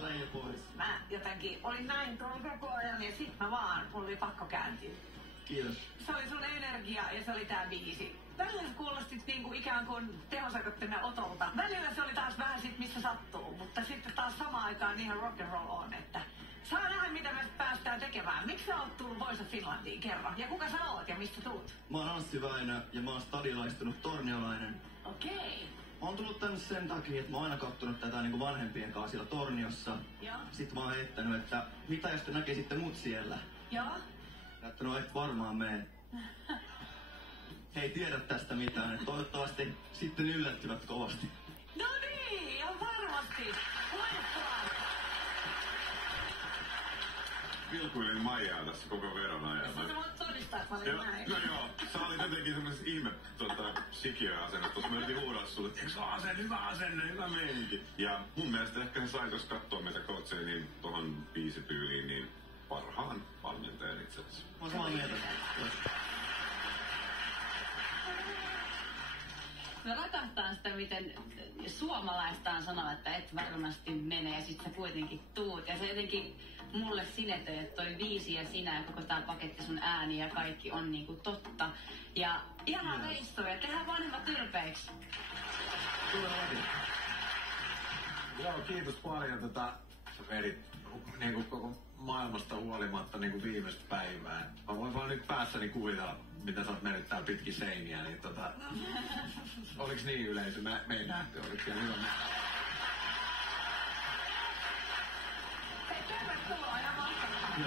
Ota läjä pois. Mä jotenkin olin näin tuolla koko ajan ja sit mulla oli pakko kääntyä. Kiitos. Se oli sun energia ja se oli tää biisi. Välillä sä kuulostit niinku ikään kuin tehosakottimen Otolta. Välillä se oli taas vähän sit missä sattuu, mutta sitten taas samaan aikaan ihan rock'n'roll on, että saa nähdä mitä me päästään tekemään. Miksi sä oot tullut Voice of Finlandiin kerran? Ja kuka sä oot ja mistä tuut? Mä oon Anssi Väinö ja mä oon stadilaistunut torniolainen. Okei. Mä oon tullut tänne sen takia, että mä oon aina kattonut tätä niin kuin vanhempien kanssa siellä Torniossa. Joo. Sitten mä oon heittänyt, että mitä jos te näkisitte mut siellä? Joo. Että no et varmaan mene. He ei tiedä tästä mitään, että toivottavasti sitten yllättyvät kovasti. No niin, ihan varmasti. Loistavaa. Vilkuilin Maijaa tässä koko veron ajan. Sä voit todistaa, että mä olin näin. No joo, sä olit jotenkin semmoisessa ihme sikiöasennossa, tuossa me yritin huudaa sulle, että eikö se ole hyvä asenne, hyvä meininki. Ja mun mielestä ehkä se sai tuossa katsoa meitä coacheja niin tohon biisityyliin, niin parhaan valmentajan itse asiassa. Mä oon samaa mieltä. Mä rakastan sitä, miten suomalaistaan sanoa, että et varmasti mene ja sit sä kuitenkin tuut. Ja se jotenkin mulle sinetöi, että toi biisi ja sinä ja koko tää paketti, sun ääni ja kaikki on niinku totta. Ja ihanaa reissua ja tehdään vanhemmat ylpeiksi. Joo, kiitos paljon. Sä vedit niinku koko maailmasta huolimatta niinku viimeistä päivää. Mä voin vaan nyt päässäni kuvitella, mitä sä oot mennyt täällä pitkin seiniä, niin oliks niin yleisö? Me ei nähty, oliks siellä hyvä? Hei, tervetuloa ja mahtavaa.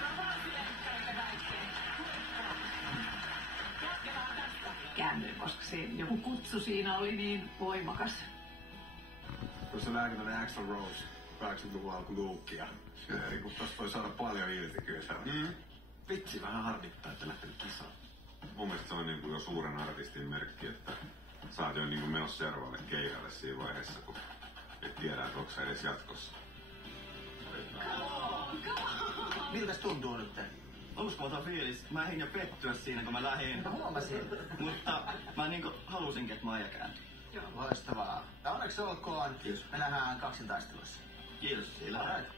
Mä vaan silleen kaikkea. Jatketaan tästä. Käännyin, koska joku kutsu siinä oli niin voimakas. Tuossa lääkinnäinen Axl Rose 80-luvun alku luukkia. Kun tosta voi saada paljon irti kyllä se on. Vitsi, vähän harmittaa, että lähtenyt kisaan. Mun mielestä se on niin kuin jo suuren artistin merkki, että sä oot jo niin kuin menossa seuraavalle keikalle siinä vaiheessa, kun et tiedä, että onko sä edes jatkossa. Miltäs tuntuu nyt? Uskomaton fiilis. Mä ehdin jo pettyä siinä, kun mä lähdin. Mä huomasin. Mutta mä niinku halusinkin, että Maija kääntyi. Loistavaa. Ja onneksi olkoon. Kiitos. Me nähdään kaksintaistelussa. Kiitos. Sillä. Alright.